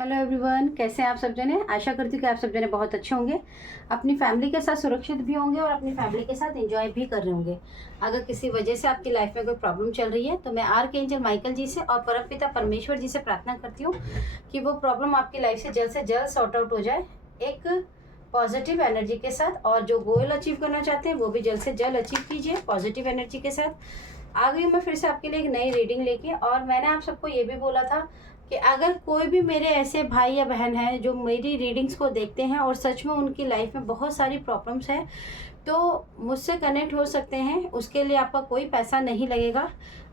Hello everyone, कैसे हैं आप सब जने। आशा करती हूँ कि आप सब जने बहुत अच्छे होंगे, अपनी फैमिली के साथ सुरक्षित भी होंगे और अपनी फैमिली के साथ एंजॉय भी कर रहे होंगे। अगर किसी वजह से आपकी लाइफ में कोई प्रॉब्लम चल रही है तो मैं आर्कएंजल माइकल जी से और परमपिता परमेश्वर जी से प्रार्थना करती हूँ कि वो प्रॉब्लम आपकी लाइफ से जल्द सॉर्ट आउट हो जाए एक पॉजिटिव एनर्जी के साथ, और जो गोल अचीव करना चाहते हैं वो भी जल्द से जल्द अचीव कीजिए पॉजिटिव एनर्जी के साथ। आ गई मैं फिर से आपके लिए एक नई रीडिंग लेके, और मैंने आप सबको ये भी बोला था कि अगर कोई भी मेरे ऐसे भाई या बहन हैं जो मेरी रीडिंग्स को देखते हैं और सच में उनकी लाइफ में बहुत सारी प्रॉब्लम्स हैं तो मुझसे कनेक्ट हो सकते हैं। उसके लिए आपका कोई पैसा नहीं लगेगा।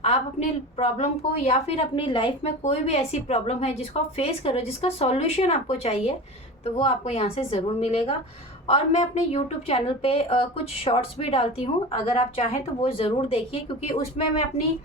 आप अपनी प्रॉब्लम को या फिर अपनी लाइफ में कोई भी ऐसी प्रॉब्लम है जिसको आप फेस करो, जिसका सॉल्यूशन आपको चाहिए, तो वो आपको यहाँ से ज़रूर मिलेगा। और मैं अपने यूट्यूब चैनल पे कुछ शॉर्ट्स भी डालती हूँ, अगर आप चाहें तो वो ज़रूर देखिए, क्योंकि उसमें मैं अपनी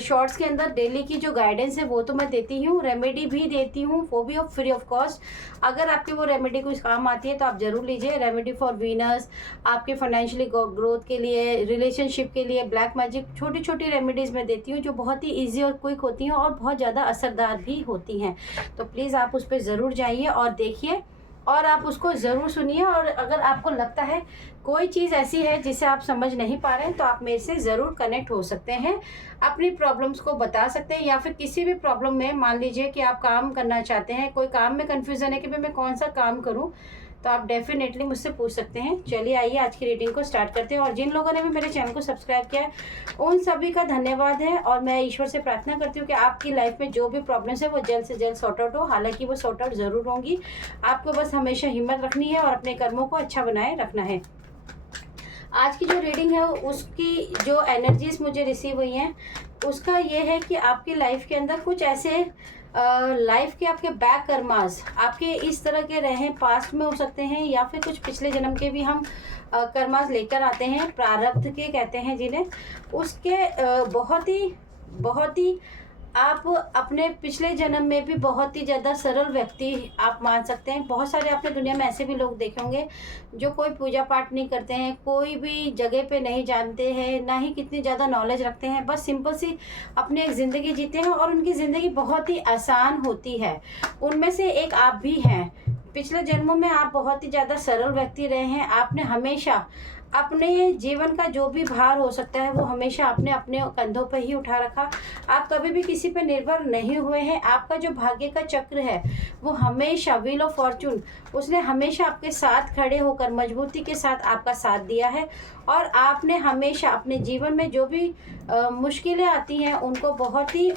शॉर्ट्स के अंदर डेली की जो गाइडेंस है वो तो मैं देती हूँ, रेमेडी भी देती हूँ, वो भी फ्री ऑफ कॉस्ट। अगर आपकी वो रेमेडी कुछ काम आती है तो आप ज़रूर लीजिए। रेमेडी फॉर वीनस, आपके फाइनेंशियली ग्रोथ के लिए, रिलेशनशिप के लिए, ब्लैक मैजिक, छोटी छोटी रेमेडीज़ मैं देती हूँ जो बहुत ही ईजी और क्विक होती हैं और बहुत ज़्यादा असरदार भी होती हैं। तो प्लीज़ आप उस पर ज़रूर जाइए और देखिए, और आप उसको ज़रूर सुनिए। और अगर आपको लगता है कोई चीज़ ऐसी है जिसे आप समझ नहीं पा रहे हैं तो आप मेरे से ज़रूर कनेक्ट हो सकते हैं, अपनी प्रॉब्लम्स को बता सकते हैं, या फिर किसी भी प्रॉब्लम में मान लीजिए कि आप काम करना चाहते हैं, कोई काम में कन्फ्यूज़न है कि भाई मैं कौन सा काम करूं, तो आप डेफिनेटली मुझसे पूछ सकते हैं। चलिए आइए आज की रीडिंग को स्टार्ट करते हैं। और जिन लोगों ने भी मेरे चैनल को सब्सक्राइब किया है उन सभी का धन्यवाद है, और मैं ईश्वर से प्रार्थना करती हूँ कि आपकी लाइफ में जो भी प्रॉब्लम्स है वो जल्द से जल्द सॉर्ट आउट हो। हालांकि वो सॉर्ट आउट ज़रूर होंगी, आपको बस हमेशा हिम्मत रखनी है और अपने कर्मों को अच्छा बनाए रखना है। आज की जो रीडिंग है उसकी जो एनर्जीज मुझे रिसीव हुई हैं उसका ये है कि आपकी लाइफ के अंदर कुछ ऐसे लाइफ के आपके बैक कर्मास आपके इस तरह के रहे, पास्ट में हो सकते हैं या फिर कुछ पिछले जन्म के भी हम कर्मास लेकर आते हैं, प्रारब्ध के कहते हैं जिन्हें। उसके बहुत ही आप अपने पिछले जन्म में भी बहुत ही ज़्यादा सरल व्यक्ति आप मान सकते हैं। बहुत सारे आपने दुनिया में ऐसे भी लोग देखे होंगे जो कोई पूजा पाठ नहीं करते हैं, कोई भी जगह पे नहीं जानते हैं, ना ही कितनी ज़्यादा नॉलेज रखते हैं, बस सिंपल सी अपनी एक ज़िंदगी जीते हैं और उनकी ज़िंदगी बहुत ही आसान होती है। उनमें से एक आप भी हैं। पिछले जन्मों में आप बहुत ही ज़्यादा सरल व्यक्ति रहे हैं। आपने हमेशा अपने जीवन का जो भी भार हो सकता है वो हमेशा आपने अपने कंधों पर ही उठा रखा। आप कभी भी किसी पर निर्भर नहीं हुए हैं। आपका जो भाग्य का चक्र है वो हमेशा, व्हील ऑफ फॉर्चून, उसने हमेशा आपके साथ खड़े होकर मजबूती के साथ आपका साथ दिया है। और आपने हमेशा अपने जीवन में जो भी मुश्किलें आती हैं उनको बहुत ही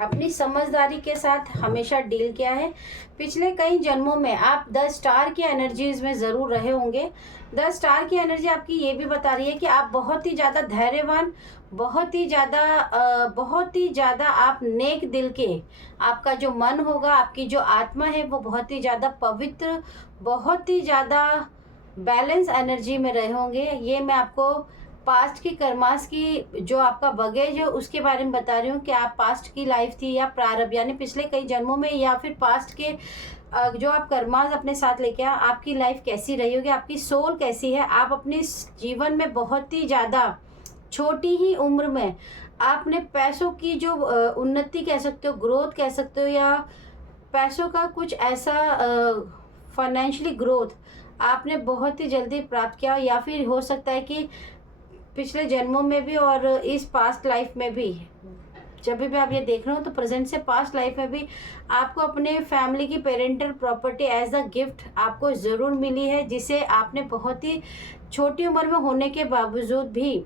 अपनी समझदारी के साथ हमेशा डील किया है। पिछले कई जन्मों में आप 10 स्टार की एनर्जीज में ज़रूर रहे होंगे। 10 स्टार की एनर्जी आपकी ये भी बता रही है कि आप बहुत ही ज़्यादा धैर्यवान, बहुत ही ज़्यादा आप नेक दिल के, आपका जो मन होगा, आपकी जो आत्मा है वो बहुत ही ज़्यादा पवित्र, बहुत ही ज़्यादा बैलेंस एनर्जी में रहे होंगे। ये मैं आपको पास्ट की कर्मास की जो आपका बगेज है उसके बारे में बता रही हूँ कि आप पास्ट की लाइफ थी या प्रारब्ध यानी पिछले कई जन्मों में, या फिर पास्ट के जो आप कर्मास अपने साथ लेके आए, आपकी लाइफ कैसी रही होगी, आपकी सोल कैसी है। आप अपने जीवन में बहुत ही ज़्यादा छोटी ही उम्र में आपने पैसों की जो उन्नति कह सकते हो, ग्रोथ कह सकते हो, या पैसों का कुछ ऐसा फाइनेंशियली ग्रोथ आपने बहुत ही जल्दी प्राप्त किया, या फिर हो सकता है कि पिछले जन्मों में भी और इस पास्ट लाइफ में भी, जब भी आप ये देख रहे हो तो प्रेजेंट से पास्ट लाइफ में भी आपको अपने फैमिली की parental property as a gift आपको ज़रूर मिली है, जिसे आपने बहुत ही छोटी उम्र में होने के बावजूद भी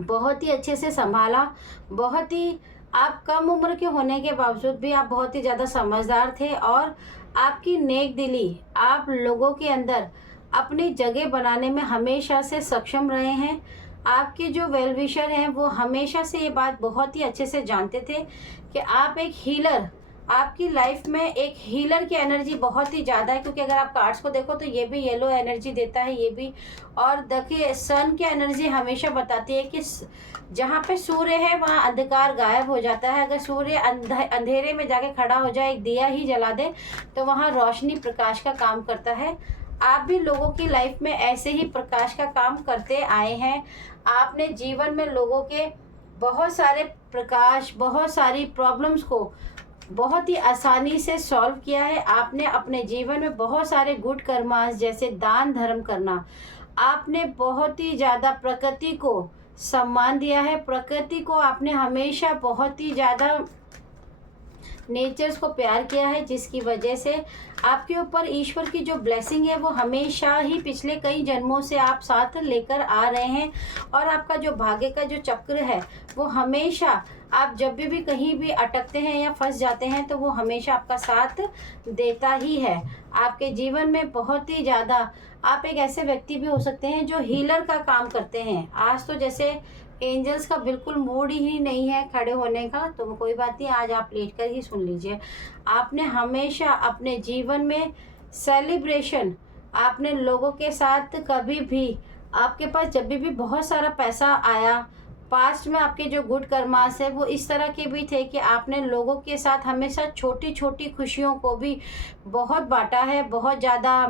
बहुत ही अच्छे से संभाला। बहुत ही आप कम उम्र के होने के बावजूद भी आप बहुत ही ज़्यादा समझदार थे, और आपकी नेक दिली आप लोगों के अंदर अपनी जगह बनाने में हमेशा से सक्षम रहे हैं। आपके जो वेल विशर हैं वो हमेशा से ये बात बहुत ही अच्छे से जानते थे कि आप एक हीलर, आपकी लाइफ में एक हीलर की एनर्जी बहुत ही ज़्यादा है। क्योंकि अगर आप कार्ड्स को देखो तो ये भी येलो एनर्जी देता है, ये भी। और देखिए सन की एनर्जी हमेशा बताती है कि जहाँ पे सूर्य है वहाँ अंधकार गायब हो जाता है। अगर सूर्य अंधेरे में जाके खड़ा हो जाए, एक दिया ही जला दे, तो वहाँ रोशनी प्रकाश का काम करता है। आप भी लोगों की लाइफ में ऐसे ही प्रकाश का काम करते आए हैं। आपने जीवन में लोगों के बहुत सारे प्रकाश, बहुत सारी प्रॉब्लम्स को बहुत ही आसानी से सॉल्व किया है। आपने अपने जीवन में बहुत सारे गुड कर्मास जैसे दान धर्म करना, आपने बहुत ही ज़्यादा प्रकृति को सम्मान दिया है, प्रकृति को आपने हमेशा बहुत ही ज़्यादा नेचर्स को प्यार किया है, जिसकी वजह से आपके ऊपर ईश्वर की जो ब्लेसिंग है वो हमेशा ही पिछले कई जन्मों से आप साथ लेकर आ रहे हैं। और आपका जो भाग्य का जो चक्र है वो हमेशा, आप जब भी कहीं भी अटकते हैं या फंस जाते हैं तो वो हमेशा आपका साथ देता ही है। आपके जीवन में बहुत ही ज़्यादा आप एक ऐसे व्यक्ति भी हो सकते हैं जो हीलर का काम करते हैं। आज तो जैसे एंजल्स का बिल्कुल मूड ही नहीं है खड़े होने का, तो कोई बात नहीं, आज आप लेट कर ही सुन लीजिए। आपने हमेशा अपने जीवन में सेलिब्रेशन, आपने लोगों के साथ कभी भी, आपके पास जब भी बहुत सारा पैसा आया, पास्ट में आपके जो गुड कर्मास है वो इस तरह के भी थे कि आपने लोगों के साथ हमेशा छोटी छोटी खुशियों को भी बहुत बांटा है। बहुत ज़्यादा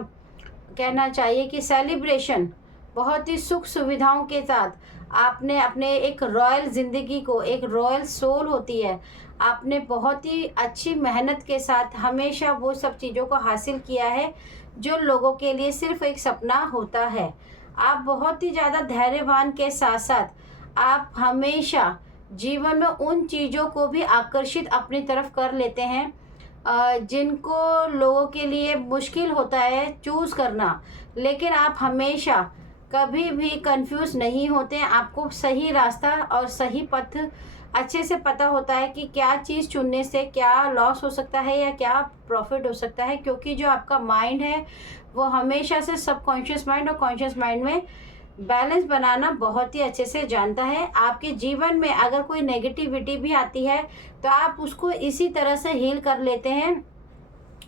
कहना चाहिए कि सेलिब्रेशन, बहुत ही सुख सुविधाओं के साथ आपने अपने एक रॉयल ज़िंदगी को, एक रॉयल सोल होती है, आपने बहुत ही अच्छी मेहनत के साथ हमेशा वो सब चीज़ों को हासिल किया है जो लोगों के लिए सिर्फ एक सपना होता है। आप बहुत ही ज़्यादा धैर्यवान के साथ साथ आप हमेशा जीवन में उन चीज़ों को भी आकर्षित अपनी तरफ कर लेते हैं जिनको लोगों के लिए मुश्किल होता है चूज़ करना, लेकिन आप हमेशा कभी भी कंफ्यूज नहीं होते हैं। आपको सही रास्ता और सही पथ अच्छे से पता होता है कि क्या चीज़ चुनने से क्या लॉस हो सकता है या क्या प्रॉफिट हो सकता है, क्योंकि जो आपका माइंड है वो हमेशा से सबकॉन्शियस माइंड और कॉन्शियस माइंड में बैलेंस बनाना बहुत ही अच्छे से जानता है। आपके जीवन में अगर कोई नेगेटिविटी भी आती है तो आप उसको इसी तरह से हील कर लेते हैं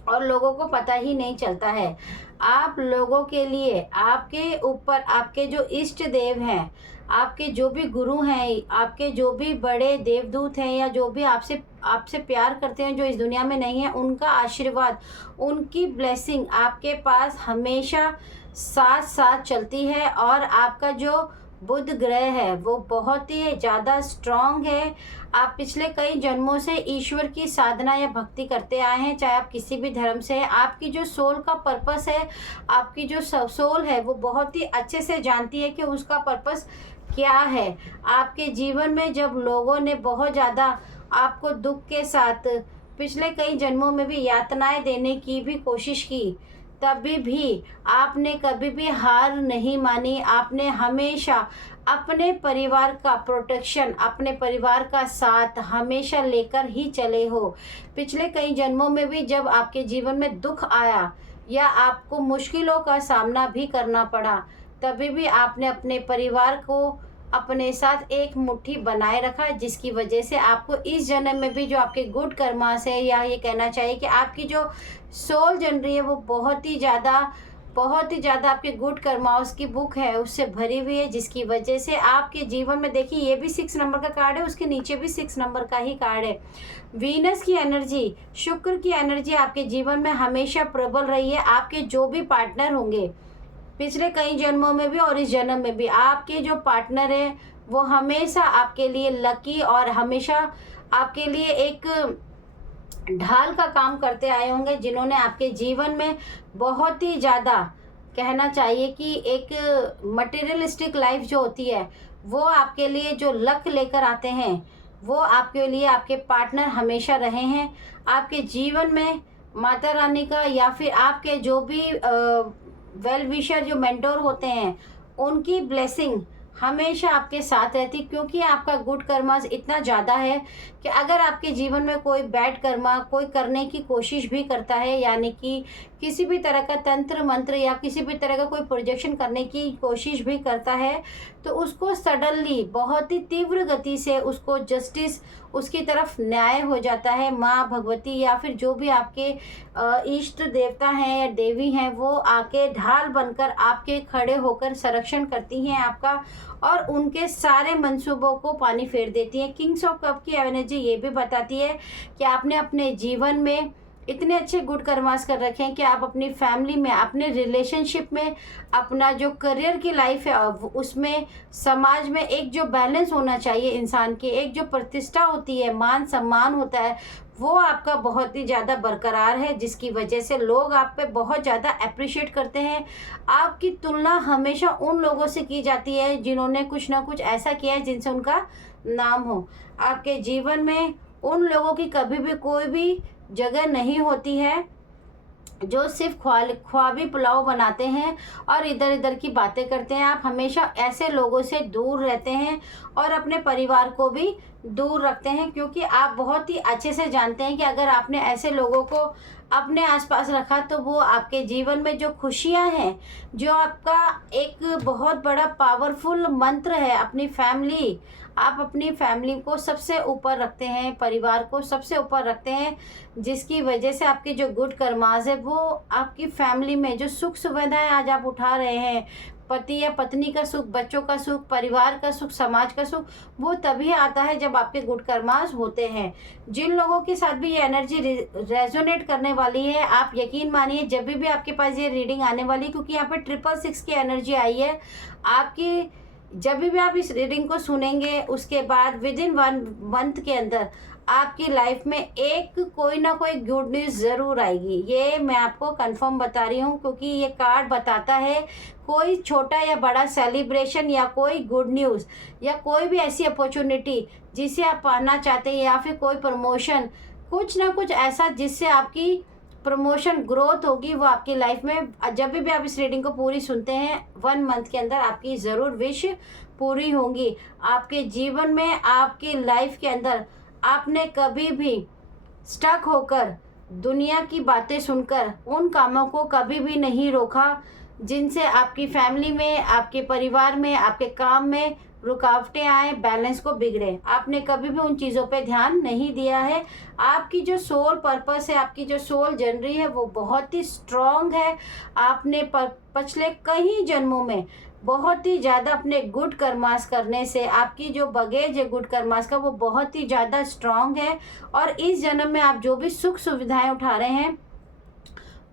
और लोगों को पता ही नहीं चलता है। आप लोगों के लिए, आपके ऊपर आपके जो इष्ट देव हैं, आपके जो भी गुरु हैं, आपके जो भी बड़े देवदूत हैं या जो भी आपसे आपसे प्यार करते हैं जो इस दुनिया में नहीं है, उनका आशीर्वाद, उनकी ब्लेसिंग आपके पास हमेशा साथ साथ चलती है। और आपका जो बुध ग्रह है वो बहुत ही ज़्यादा स्ट्रॉन्ग है। आप पिछले कई जन्मों से ईश्वर की साधना या भक्ति करते आए हैं, चाहे आप किसी भी धर्म से हैं। आपकी जो सोल का पर्पस है, आपकी जो सोल है वो बहुत ही अच्छे से जानती है कि उसका पर्पस क्या है। आपके जीवन में जब लोगों ने बहुत ज़्यादा आपको दुख के साथ पिछले कई जन्मों में भी यातनाएं देने की भी कोशिश की, तभी भी आपने कभी भी हार नहीं मानी। आपने हमेशा अपने परिवार का प्रोटेक्शन, अपने परिवार का साथ हमेशा लेकर ही चले हो। पिछले कई जन्मों में भी जब आपके जीवन में दुख आया या आपको मुश्किलों का सामना भी करना पड़ा, तभी भी आपने अपने परिवार को अपने साथ एक मुट्ठी बनाए रखा, जिसकी वजह से आपको इस जन्म में भी जो आपके गुड कर्मास है, या ये कहना चाहिए कि आपकी जो सोल जन रही है वो बहुत ही ज़्यादा आपके गुड कर्मास की बुक है उससे भरी हुई है, जिसकी वजह से आपके जीवन में देखिए ये भी 6 नंबर का कार्ड है, उसके नीचे भी 6 नंबर का ही कार्ड है। वीनस की एनर्जी, शुक्र की एनर्जी आपके जीवन में हमेशा प्रबल रही है। आपके जो भी पार्टनर होंगे पिछले कई जन्मों में भी और इस जन्म में भी, आपके जो पार्टनर हैं वो हमेशा आपके लिए लकी और हमेशा आपके लिए एक ढाल का काम करते आए होंगे, जिन्होंने आपके जीवन में बहुत ही ज़्यादा कहना चाहिए कि एक मटेरियलिस्टिक लाइफ जो होती है वो आपके लिए जो लक लेकर आते हैं, वो आपके लिए आपके पार्टनर हमेशा रहे हैं। आपके जीवन में माता रानी का या फिर आपके जो भी वेल विशर जो मेंटोर होते हैं उनकी ब्लेसिंग हमेशा आपके साथ रहती, क्योंकि आपका गुड कर्मास इतना ज़्यादा है कि अगर आपके जीवन में कोई बैड कर्मा कोई करने की कोशिश भी करता है, यानी कि किसी भी तरह का तंत्र मंत्र या किसी भी तरह का कोई प्रोजेक्शन करने की कोशिश भी करता है, तो उसको सडनली बहुत ही तीव्र गति से उसको जस्टिस, उसकी तरफ न्याय हो जाता है। माँ भगवती या फिर जो भी आपके इष्ट देवता हैं या देवी हैं वो आके ढाल बनकर आपके खड़े होकर संरक्षण करती हैं आपका, और उनके सारे मंसूबों को पानी फेर देती हैं। किंग्स ऑफ कप की एनर्जी ये भी बताती है कि आपने अपने जीवन में इतने अच्छे गुड कर्मास कर रखे हैं कि आप अपनी फैमिली में, अपने रिलेशनशिप में, अपना जो करियर की लाइफ है उसमें, समाज में एक जो बैलेंस होना चाहिए इंसान की, एक जो प्रतिष्ठा होती है, मान सम्मान होता है, वो आपका बहुत ही ज़्यादा बरकरार है, जिसकी वजह से लोग आप पे बहुत ज़्यादा अप्रिशिएट करते हैं। आपकी तुलना हमेशा उन लोगों से की जाती है जिन्होंने कुछ ना कुछ ऐसा किया है जिनसे उनका नाम हो। आपके जीवन में उन लोगों की कभी भी कोई भी जगह नहीं होती है जो सिर्फ ख्वाबी पुलाव बनाते हैं और इधर इधर की बातें करते हैं। आप हमेशा ऐसे लोगों से दूर रहते हैं और अपने परिवार को भी दूर रखते हैं, क्योंकि आप बहुत ही अच्छे से जानते हैं कि अगर आपने ऐसे लोगों को अपने आसपास रखा तो वो आपके जीवन में जो खुशियां हैं, जो आपका एक बहुत बड़ा पावरफुल मंत्र है अपनी फैमिली, आप अपनी फैमिली को सबसे ऊपर रखते हैं, परिवार को सबसे ऊपर रखते हैं, जिसकी वजह से आपके जो गुड कर्मास है वो आपकी फैमिली में जो सुख सुविधाएं आज आप उठा रहे हैं, पति या पत्नी का सुख, बच्चों का सुख, परिवार का सुख, समाज का सुख, वो तभी आता है जब आपके गुड कर्मास होते हैं। जिन लोगों के साथ भी ये एनर्जी रेजोनेट करने वाली है, आप यकीन मानिए जब भी आपके पास ये रीडिंग आने वाली, क्योंकि यहाँ पे 666 की एनर्जी आई है आपकी, जब भी आप इस रीडिंग को सुनेंगे उसके बाद विद इन 1 मंथ के अंदर आपकी लाइफ में एक कोई ना कोई गुड न्यूज़ ज़रूर आएगी। ये मैं आपको कंफर्म बता रही हूँ, क्योंकि ये कार्ड बताता है कोई छोटा या बड़ा सेलिब्रेशन या कोई गुड न्यूज़ या कोई भी ऐसी अपॉर्चुनिटी जिसे आप पाना चाहते हैं, या फिर कोई प्रमोशन, कुछ ना कुछ ऐसा जिससे आपकी प्रमोशन ग्रोथ होगी, वो आपकी लाइफ में जब भी आप इस रीडिंग को पूरी सुनते हैं 1 मंथ के अंदर आपकी ज़रूर विश पूरी होंगी। आपके जीवन में, आपकी लाइफ के अंदर आपने कभी भी स्टक होकर दुनिया की बातें सुनकर उन कामों को कभी भी नहीं रोका जिनसे आपकी फैमिली में, आपके परिवार में, आपके काम में रुकावटें आए, बैलेंस को बिगड़े। आपने कभी भी उन चीज़ों पे ध्यान नहीं दिया है। आपकी जो सोल पर्पस है, आपकी जो सोल जर्नी है वो बहुत ही स्ट्रॉन्ग है। आपने पिछले कई जन्मों में बहुत ही ज़्यादा अपने गुड कर्मास करने से आपकी जो बगेज है गुड कर्मास का वो बहुत ही ज़्यादा स्ट्रॉन्ग है, और इस जन्म में आप जो भी सुख सुविधाएं उठा रहे हैं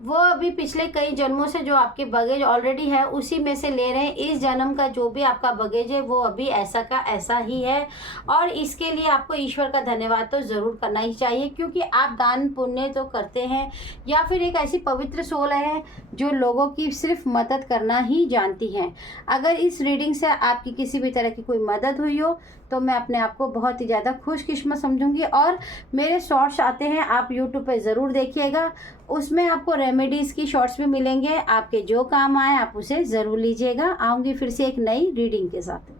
वो अभी पिछले कई जन्मों से जो आपके बगेज ऑलरेडी है उसी में से ले रहे हैं। इस जन्म का जो भी आपका बगेज है वो अभी ऐसा का ऐसा ही है, और इसके लिए आपको ईश्वर का धन्यवाद तो ज़रूर करना ही चाहिए, क्योंकि आप दान पुण्य तो करते हैं, या फिर एक ऐसी पवित्र सोल है जो लोगों की सिर्फ मदद करना ही जानती हैं। अगर इस रीडिंग से आपकी किसी भी तरह की कोई मदद हुई हो तो मैं अपने आप को बहुत ही ज़्यादा खुशकिस्मत समझूंगी। और मेरे शॉर्ट्स आते हैं, आप यूट्यूब पे ज़रूर देखिएगा, उसमें आपको रेमेडीज़ की शॉर्ट्स भी मिलेंगे। आपके जो काम आए आप उसे ज़रूर लीजिएगा। आऊँगी फिर से एक नई रीडिंग के साथ।